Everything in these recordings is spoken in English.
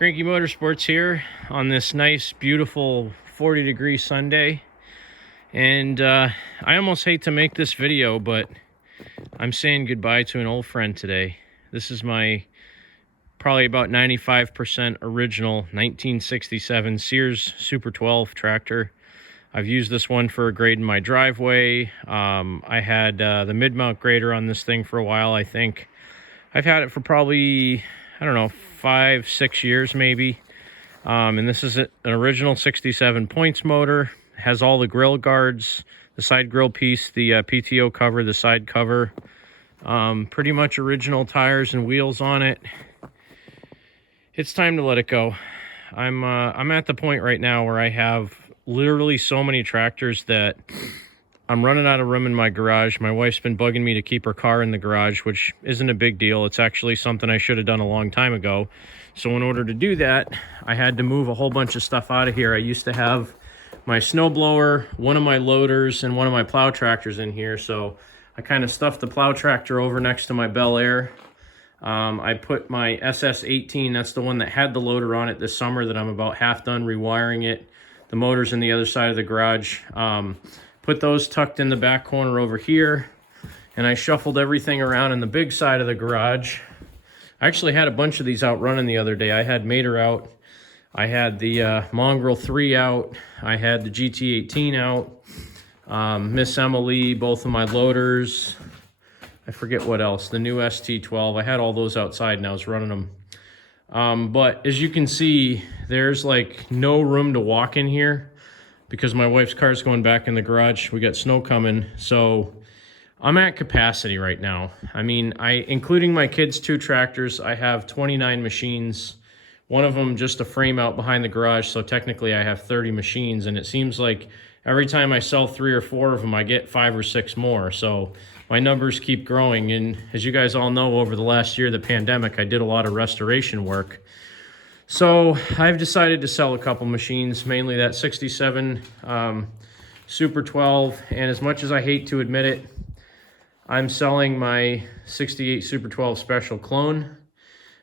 Cranky Motorsports here on this nice, beautiful 40-degree Sunday. And I almost hate to make this video, but I'm saying goodbye to an old friend today. This is my probably about 95% original 1967 Sears Super 12 tractor. I've used this one for a grade in my driveway. I had the mid-mount grader on this thing for a while, I think. I've had it for probably, I don't know, 5-6 years maybe. And this is an original 67 points motor. It has all the grill guards, the side grill piece, the PTO cover, the side cover. Pretty much original tires and wheels on it. It's time to let it go. I'm at the point right now where I have literally so many tractors that I'm running out of room in my garage. My wife's been bugging me to keep her car in the garage, which isn't a big deal. It's actually something I should have done a long time ago. So in order to do that, I had to move a whole bunch of stuff out of here. I used to have my snowblower, one of my loaders, and one of my plow tractors in here. So I kind of stuffed the plow tractor over next to my Bel Air. I put my SS18, that's the one that had the loader on it this summer that I'm about half done rewiring it. The motor's in the other side of the garage. Put those tucked in the back corner over here, and I shuffled everything around in the big side of the garage. I actually had a bunch of these out running the other day. I had Mater out, I had the Mongrel 3 out, I had the GT18 out, Miss Emily, both of my loaders, I forget what else, the new ST12. I had all those outside and I was running them. But as you can see, there's like no room to walk in here because my wife's car's going back in the garage. We got snow coming, so I'm at capacity right now. I mean, including my kids' 2 tractors, I have 29 machines. One of them just a frame out behind the garage, so technically I have 30 machines, and it seems like every time I sell 3 or 4 of them, I get 5 or 6 more. So my numbers keep growing, and as you guys all know, over the last year, the pandemic, I did a lot of restoration work. So I've decided to sell a couple machines, mainly that 67 Super 12, and as much as I hate to admit it, I'm selling my 68 Super 12 Special clone,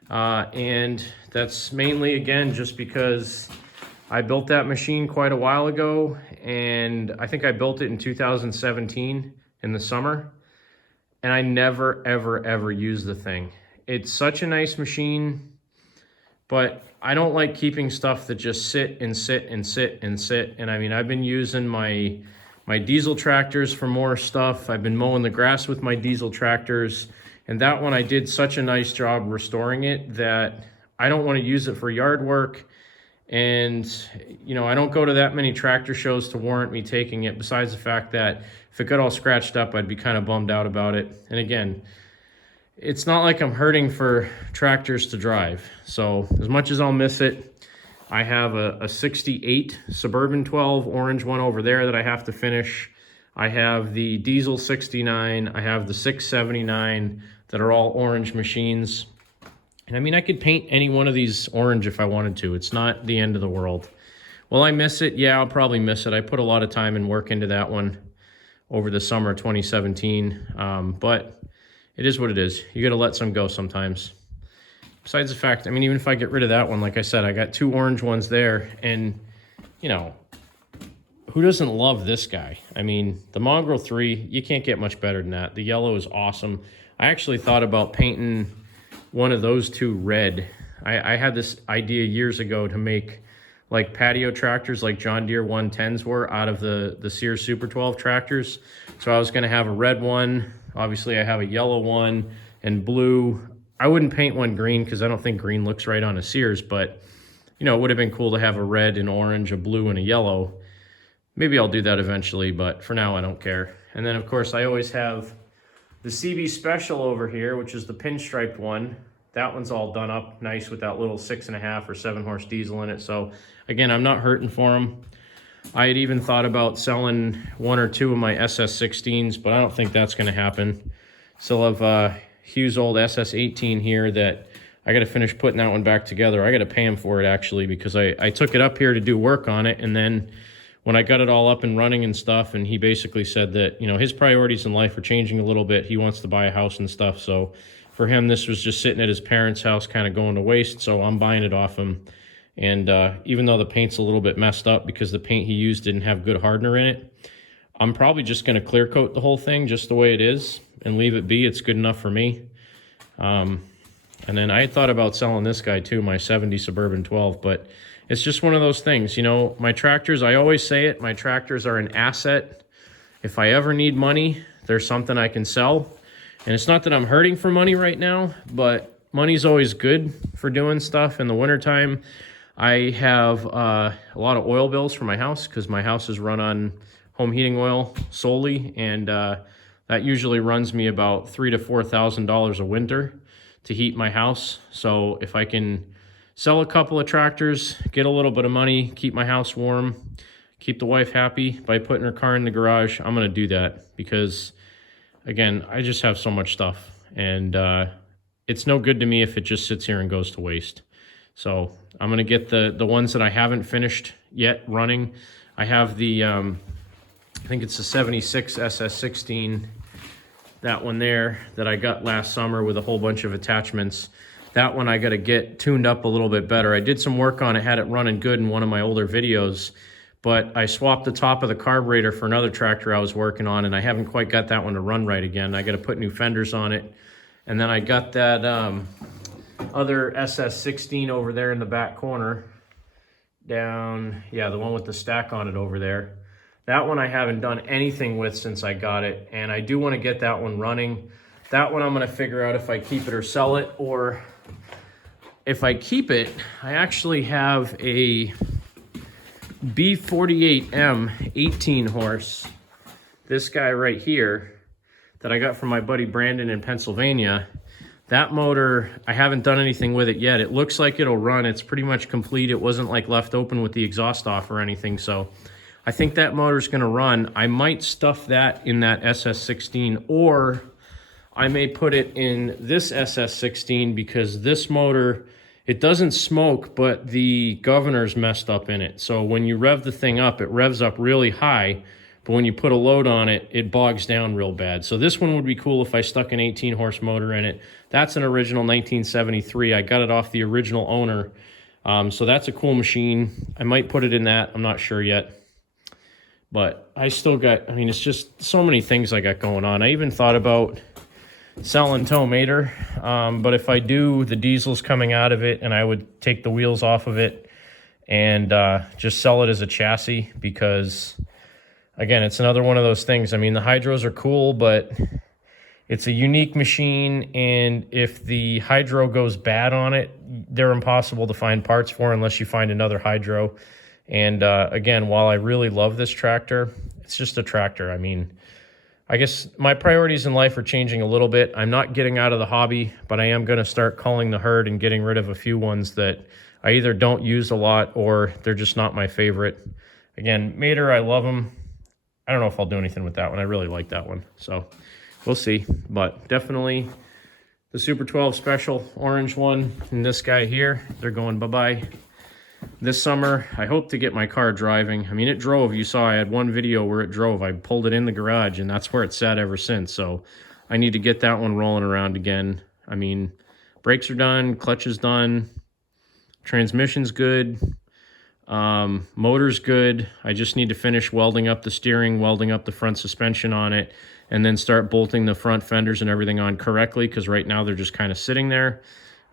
and that's mainly, again, just because I built that machine quite a while ago, and I think I built it in 2017 in the summer, and I never, ever, ever used the thing. It's such a nice machine, but I don't like keeping stuff that just sit and sit and sit and sit. And I mean, I've been using my diesel tractors for more stuff. I've been mowing the grass with my diesel tractors. And that one, I did such a nice job restoring it that I don't want to use it for yard work. And, you know, I don't go to that many tractor shows to warrant me taking it, besides the fact that if it got all scratched up, I'd be kind of bummed out about it. And again, it's not like I'm hurting for tractors to drive. So as much as I'll miss it, I have a 68 Suburban 12 orange one over there that I have to finish. I have the diesel 69. I have the 679 that are all orange machines. And I mean, I could paint any one of these orange if I wanted to. It's not the end of the world. Will I miss it? Yeah, I'll probably miss it. I put a lot of time and work into that one over the summer of 2017. But it is what it is. You got to let some go sometimes. Besides the fact, I mean, even if I get rid of that one, like I said, I got 2 orange ones there. And, you know, who doesn't love this guy? I mean, the Mongrel 3, you can't get much better than that. The yellow is awesome. I actually thought about painting one of those 2 red. I had this idea years ago to make like patio tractors like John Deere 110s were out of the Sears Super 12 tractors. So I was going to have a red one. Obviously, I have a yellow one and blue. I wouldn't paint one green because I don't think green looks right on a Sears, but, you know, it would have been cool to have a red and orange, a blue, and a yellow. Maybe I'll do that eventually, but for now, I don't care. And then, of course, I always have the CB Special over here, which is the pinstriped one. That one's all done up nice with that little 6.5 or 7 horse diesel in it. So, again, I'm not hurting for them. I had even thought about selling 1 or 2 of my SS16s, but I don't think that's going to happen. Still have Hugh's old SS18 here that I got to finish putting that one back together. I got to pay him for it, actually, because I took it up here to do work on it, and then when I got it all up and running and stuff, and he basically said that, you know, his priorities in life are changing a little bit. He wants to buy a house and stuff, so for him, this was just sitting at his parents' house kind of going to waste, so I'm buying it off him. And even though the paint's a little bit messed up because the paint he used didn't have good hardener in it, I'm probably just going to clear coat the whole thing just the way it is and leave it be. It's good enough for me. And then I had thought about selling this guy too, my 70 Suburban 12, but it's just one of those things. You know, my tractors, I always say it, my tractors are an asset. If I ever need money, there's something I can sell. And it's not that I'm hurting for money right now, but money's always good for doing stuff. In the wintertime, I have a lot of oil bills for my house because my house is run on home heating oil solely, and that usually runs me about $3,000 to $4,000 a winter to heat my house. So if I can sell a couple of tractors, get a little bit of money, keep my house warm, keep the wife happy by putting her car in the garage, I'm gonna do that because, again, I just have so much stuff, and it's no good to me if it just sits here and goes to waste. So I'm gonna get the ones that I haven't finished yet running. I have the, I think it's the 76 SS16, that one there that I got last summer with a whole bunch of attachments. That one I gotta get tuned up a little bit better. I did some work on it, had it running good in one of my older videos, but I swapped the top of the carburetor for another tractor I was working on, and I haven't quite got that one to run right again. I gotta put new fenders on it. And then I got that other SS16 over there in the back corner. Down, yeah, the one with the stack on it over there. That one I haven't done anything with since I got it, and I do want to get that one running. That one I'm going to figure out if I keep it or sell it, or if I keep it, I actually have a B48M 18 horse, this guy right here, that I got from my buddy Brandon in Pennsylvania. That motor, I haven't done anything with it yet. It looks like it'll run. It's pretty much complete. It wasn't like left open with the exhaust off or anything, so I think that motor's gonna run. I might stuff that in that SS16, or I may put it in this SS16 because this motor, it doesn't smoke, but the governor's messed up in it. So when you rev the thing up, it revs up really high, but when you put a load on it, it bogs down real bad. So this one would be cool if I stuck an 18 horse motor in it. That's an original 1973. I got it off the original owner. So that's a cool machine. I might put it in that. I'm not sure yet. But I still got, I mean, it's just so many things I got going on. I even thought about selling Tow-Mater, but if I do, the diesel's coming out of it, and I would take the wheels off of it and just sell it as a chassis because, again, it's another one of those things. I mean, the hydros are cool, but it's a unique machine, and if the hydro goes bad on it, they're impossible to find parts for unless you find another hydro. And again, while I really love this tractor, it's just a tractor. I mean, I guess my priorities in life are changing a little bit. I'm not getting out of the hobby, but I am going to start culling the herd and getting rid of a few ones that I either don't use a lot or they're just not my favorite. Again, Mater, I love them. I don't know if I'll do anything with that one. I really like that one. So we'll see. But definitely the Super 12 Special orange one and this guy here, they're going bye-bye. This summer, I hope to get my car driving. I mean, it drove. You saw I had one video where it drove. I pulled it in the garage, and that's where it's sat ever since. So I need to get that one rolling around again. I mean, brakes are done, clutch is done, transmission's good, motor's good. I just need to finish welding up the steering, welding up the front suspension on it, and then start bolting the front fenders and everything on correctly, because right now they're just kind of sitting there.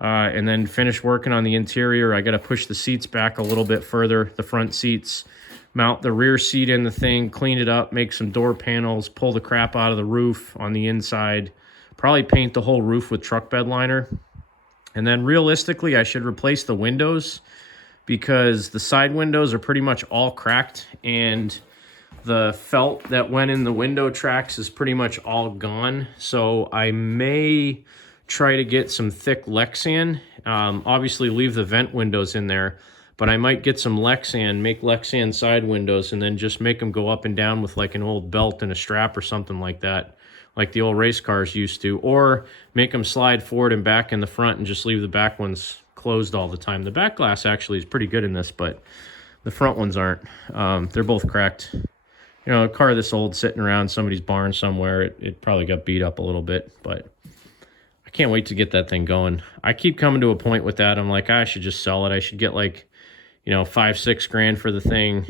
And then finish working on the interior. I got to push the seats back a little bit further, the front seats, mount the rear seat in the thing, clean it up, make some door panels, pull the crap out of the roof on the inside, probably paint the whole roof with truck bed liner. And then realistically, I should replace the windows because the side windows are pretty much all cracked, and the felt that went in the window tracks is pretty much all gone. So I may try to get some thick Lexan. Obviously leave the vent windows in there, but I might get some Lexan, make Lexan side windows, and then just make them go up and down with like an old belt and a strap or something like that, like the old race cars used to, or make them slide forward and back in the front and just leave the back ones closed all the time. The back glass actually is pretty good in this, but the front ones aren't. They're both cracked. You know, a car this old sitting around somebody's barn somewhere, it probably got beat up a little bit, but I can't wait to get that thing going. I keep coming to a point with that. I'm like, I should just sell it. I should get like, you know, 5-6 grand for the thing.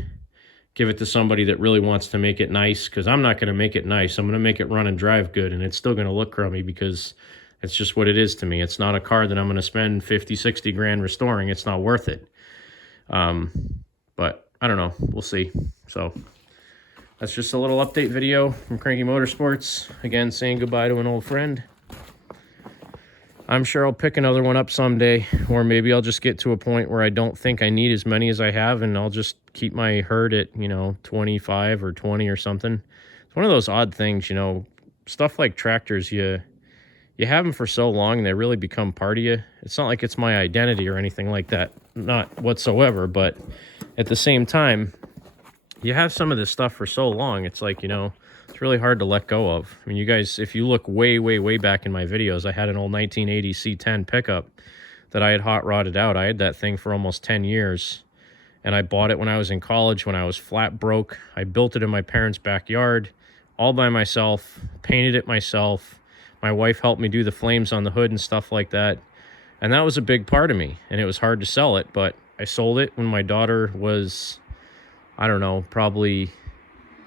Give it to somebody that really wants to make it nice, because I'm not going to make it nice. I'm going to make it run and drive good, and it's still going to look crummy because it's just what it is to me. It's not a car that I'm going to spend 50-60 grand restoring. It's not worth it. But I don't know. We'll see. So that's just a little update video from Cranky Motorsports. Again, saying goodbye to an old friend. I'm sure I'll pick another one up someday, or maybe I'll just get to a point where I don't think I need as many as I have, and I'll just keep my herd at, you know, 25 or 20 or something. It's one of those odd things, you know, stuff like tractors, you have them for so long and they really become part of you. It's not like it's my identity or anything like that, not whatsoever, but at the same time, you have some of this stuff for so long, it's like, you know, it's really hard to let go of. I mean, you guys, if you look way, way, way back in my videos, I had an old 1980 C10 pickup that I had hot rodded out. I had that thing for almost 10 years, and I bought it when I was in college, when I was flat broke. I built it in my parents' backyard all by myself, painted it myself. My wife helped me do the flames on the hood and stuff like that, and that was a big part of me, and it was hard to sell it, but I sold it when my daughter was, I don't know, probably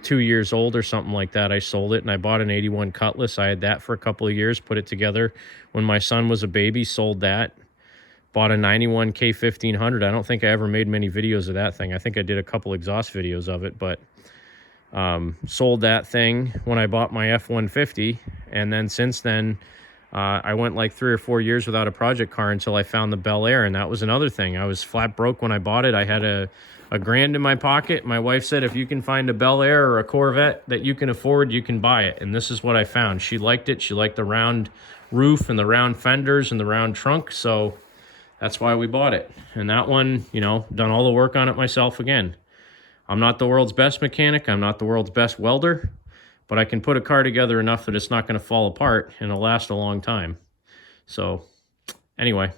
2 years old or something like that. I sold it, and I bought an 81 Cutlass. I had that for a couple of years, put it together when my son was a baby, sold that. Bought a 91 K1500. I don't think I ever made many videos of that thing. I think I did a couple exhaust videos of it, but sold that thing when I bought my F-150. And then since then, I went like 3 or 4 years without a project car until I found the Bel Air, and that was another thing. I was flat broke when I bought it. I had a grand in my pocket. My wife said, if you can find a Bel Air or a Corvette that you can afford, you can buy it. And this is what I found. She liked it. She liked the round roof and the round fenders and the round trunk. So that's why we bought it. And that one, you know, done all the work on it myself again. I'm not the world's best mechanic. I'm not the world's best welder, but I can put a car together enough that it's not going to fall apart and it'll last a long time. So anyway,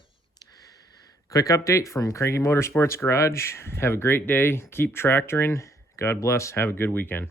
quick update from Cranky Motorsports Garage. Have a great day. Keep tractoring. God bless. Have a good weekend.